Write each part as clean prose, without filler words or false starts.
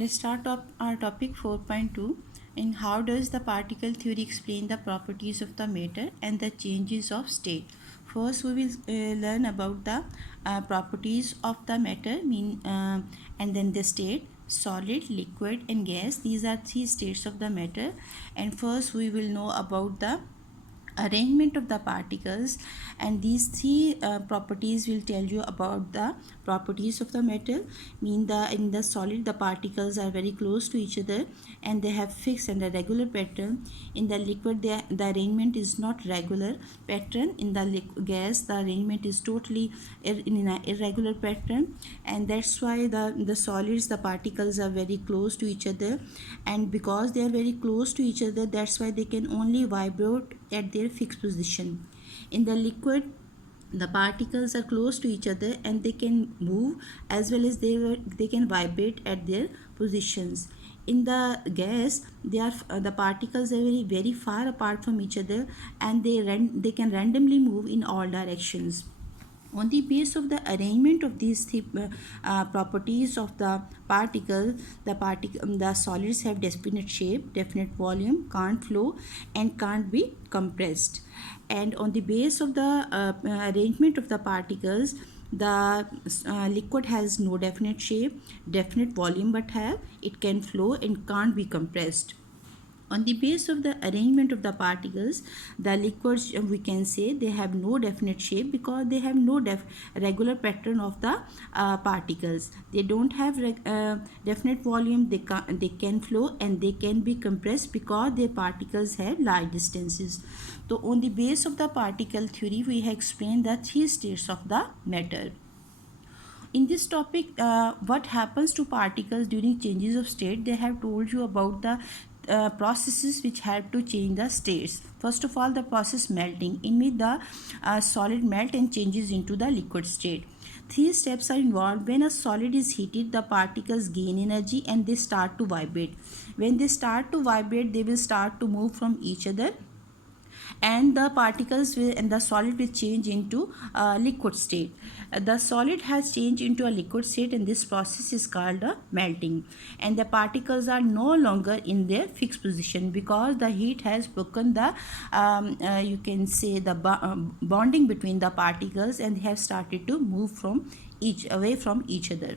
Let's start our topic 4.2. In how does the particle theory explain the properties of the matter and the changes of state. First, we will learn about the properties of the matter, and then the state, solid, liquid, and gas. These are three states of the matter. And first, we will know about the arrangement of the particles, and these three properties will tell you about the properties of the metal. In the solid, the particles are very close to each other and they have fixed and a regular pattern. In the liquid, the arrangement is not regular pattern. In the gas, the arrangement is totally in an irregular pattern, and that's why the solids, the particles are very close to each other, and because they are very close to each other, that's why they can only vibrate at their fixed position. In the liquid, the particles are close to each other and they can move as well as they can vibrate at their positions. In the gas, the particles are very far apart from each other, and they can randomly move in all directions. On the basis of the arrangement of these three properties of the particle, the solids have definite shape, definite volume, can't flow, and can't be compressed. And on the basis of the arrangement of the particles, the liquid has no definite shape, definite volume, but it can flow and can't be compressed. On the basis of the arrangement of the particles, the liquids, we can say they have no definite shape because they have no regular pattern of the particles. They don't have definite volume. They can flow and they can be compressed because their particles have large distances. So on the basis of the particle theory, we have explained the three states of the matter. In this topic, what happens to particles during changes of state, they have told you about the processes which help to change the states. First of all, the process melting, in which the solid melt and changes into the liquid state. Three steps are involved. When a solid is heated, the particles gain energy and they start to vibrate. When they start to vibrate, they will start to move from each other, and the particles and the solid will change into a liquid state. The solid has changed into a liquid state, and this process is called melting, and the particles are no longer in their fixed position because the heat has broken the you can say the bonding between the particles, and they have started to move away from each other.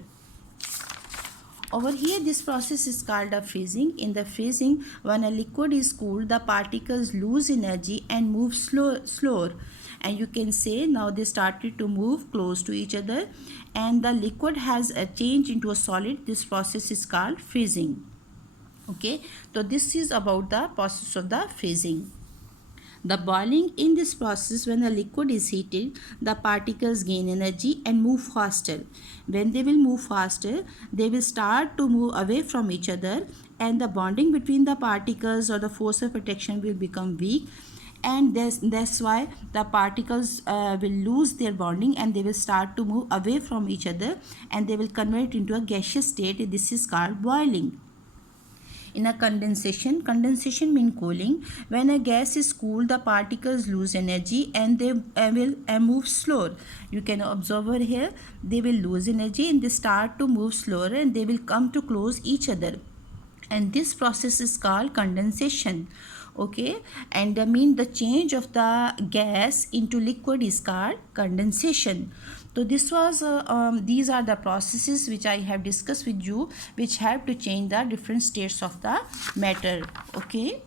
Over here, this process is called a freezing. In the freezing, when a liquid is cooled, the particles lose energy and move slower. And you can say now they started to move close to each other, and the liquid has changed into a solid. This process is called freezing. Okay, so this is about the process of the freezing. The boiling, in this process, when a liquid is heated, the particles gain energy and move faster. When they will move faster, they will start to move away from each other, and the bonding between the particles or the force of attraction will become weak, and that's why the particles will lose their bonding and they will start to move away from each other, and they will convert into a gaseous state. This is called boiling. In a condensation means cooling. When a gas is cooled, the particles lose energy and they will move slower. You can observe over here, they will lose energy and they start to move slower, and they will come to close each other, and this process is called condensation. Okay, and the change of the gas into liquid is called condensation. So these are the processes which I have discussed with you, which help to change the different states of the matter. Okay.